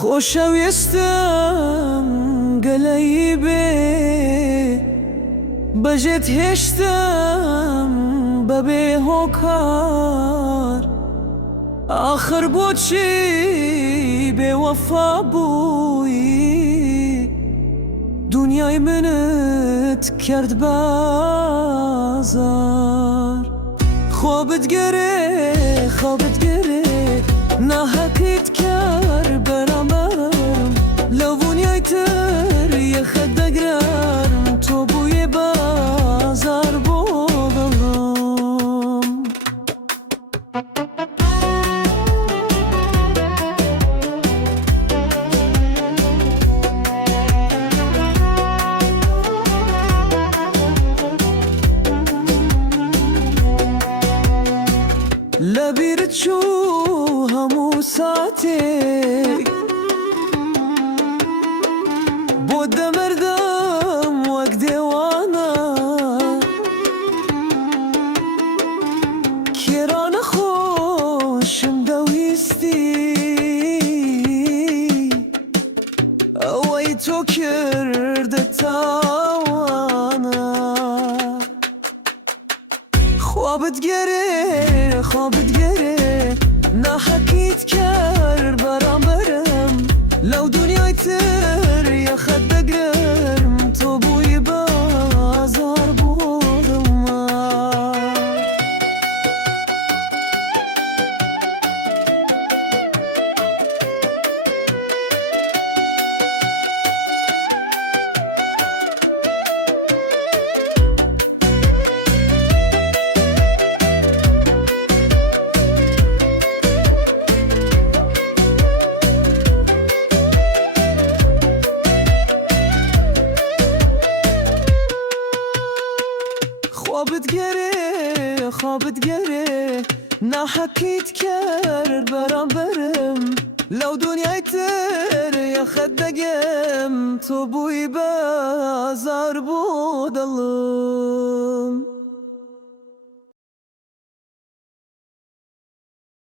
خۆشەویستم گەلەی بێ بەجێت هێشتم بەبێ هۆکار ئاخر بۆچی بێوەفا بووی دنیای منت کرد بازار خوابت گەرێ ناهەقیت کرد بەرامبەرم لەو دنیای تر یەخت دەگرم تۆ بوویە بازار بۆ دڵم لەبیرت چوو هەموو ساتێک بۆ دەمردم وەک دێوانە کێرا نەخۆشم دەویستی ئەوەی تۆ کردە تاوانە خوابت گەرێ ناحەقیت کرد بەرامبەرم لەو دنیای تر یەخت دەگرم تۆ بووی بازار بۆ دڵما خوابت گەرێ ناحەقیت کرد بەرامبەرم لەو دنیای تر یەخت دەگەم تۆ بووی بازار بۆ دڵم